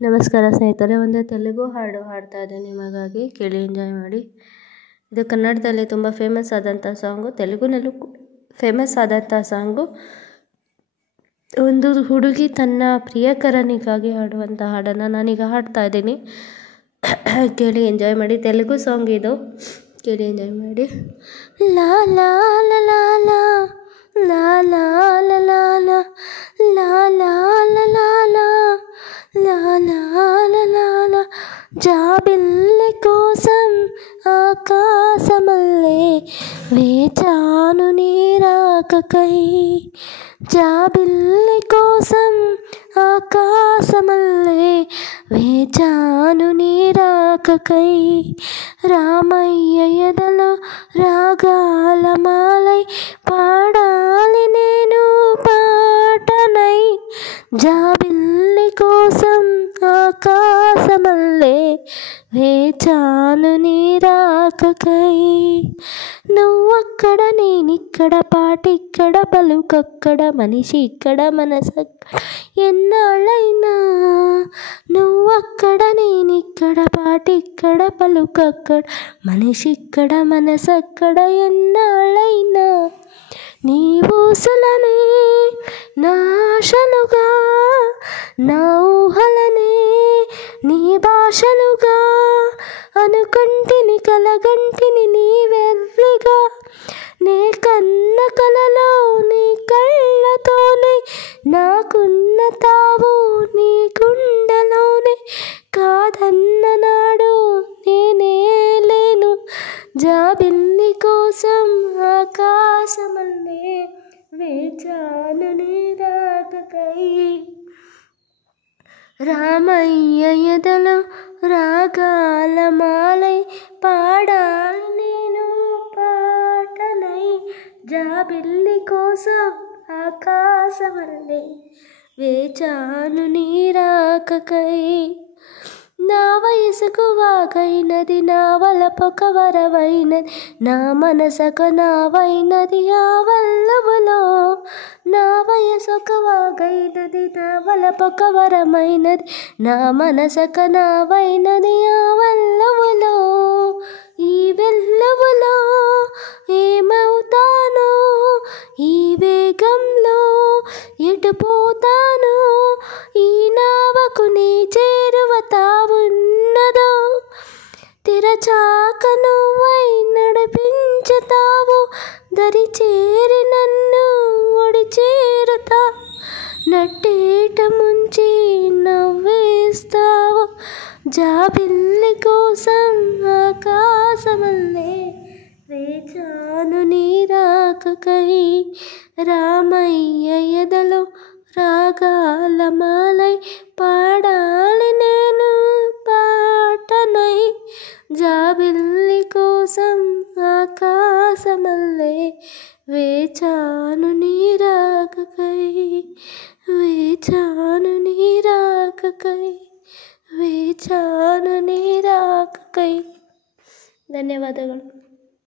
ನಮಸ್ಕಾರ ಸ್ನೇಹಿತರೆ, ಒಂದು ತೆಲುಗು ಹಾಡು ಹಾಡ್ತಾ ಇದ್ದೀನಿ ನಿಮಗಾಗಿ, ಕೇಳಿ ಎಂಜಾಯ್ ಮಾಡಿ. ಇದು ಕನ್ನಡದಲ್ಲಿ ತುಂಬ ಫೇಮಸ್ ಆದಂಥ ಸಾಂಗು, ತೆಲುಗುನಲ್ಲೂ ಫೇಮಸ್ ಆದಂಥ ಸಾಂಗು. ಒಂದು ಹುಡುಗಿ ತನ್ನ ಪ್ರಿಯಕರನಿಗಾಗಿ ಹಾಡುವಂಥ ಹಾಡನ್ನು ನಾನೀಗ ಹಾಡ್ತಾ ಇದ್ದೀನಿ. ಕೇಳಿ ಎಂಜಾಯ್ ಮಾಡಿ. ತೆಲುಗು ಸಾಂಗ್ ಇದು, ಕೇಳಿ ಎಂಜಾಯ್ ಮಾಡಿ. ಲಾ ಲಾ ಲಾ ಲಾ ಲಾ ಲಾ ಲಾ ಲಾ ಲಾ ಲಾ ಲಾ ಲಾ ಲಾ ಲಾ లాలా జాబిల్లి కోసం ఆకాశమల్లే వేచాను నీరాకకై, జాబిల్లి కోసం ఆకాశమల్లే వేచాను నీరాకకై, రామయ్య ఎదలో రాగాల మాలై పాడాలి నేను పాటనై, జాబిల్లి కోసం ఆకాశమల్లే వేచాను నీరాకకై. నువ్వక్కడ నేనిక్కడ, పాటిక్కడ పలుకక్కడ, మనిషి ఇక్కడ మనసక్కడ, ఎన్నాళ్ళైనా నువ్వక్కడ నేనిక్కడ, పాటిక్కడ పలుకక్కడ, మనిషి ఇక్కడ మనసక్కడ, ఎన్నాళ్ళైనా నీ ఊసులనే నా ఆశలుగా, నా ఊహలనే నీ భాషలుగా అనుకుంటిని, కలగంటిని నీ వెర్రిగా, నే కన్న కలలో నీ కళ్ళతోనే, నాకున్న తావు నీ గుండెలోనే, కాదన్న నాడు నేనే లేను, జాబిల్లి కోసం ఆకాశమల్లే వేచాను నీరాకకై, రామయ్య ఎదలో రాగాల మాలై పాడాలి నేను పాటనై, జాబిల్లి కోసం ఆకాశమల్లే వేచాను నీరాకకై. నా వయసుకు వాగైనది, నా వలపొక వరవైనది, నా మనసక నావైనది ఆ వల్లవులో, నా వయసొక వాగైనది, నా వలపొక వరమైనది, నా మనసక నావైనది ఆ వల్లవులో, ఈ వెల్లవులో ఏమవుతానో, ఈ వేగంలో ఎటు పోతానో, ఈ నావకు నీ చేరువ తావున్నదో, తెరచాక నువ్వై నడిపించుతావు, దరి చేరి నన్ను ఒడి చేరుతా, నట్టేట ముంచి నవ్వేస్తావు, జాబిల్లి కోసం ఆకాశమల్లే వేచాను నీరాకకై, రామయ్య ఎదలో రాగాల మాలై పాడాలి నేను పాటనై, జాబిల్లి కోసం ఆకాశమల్లే వేచాను నీరాకకై, వేచాను నీరాకకై, వేచాను నీరాకకై. ధన్యవాదಗಳು.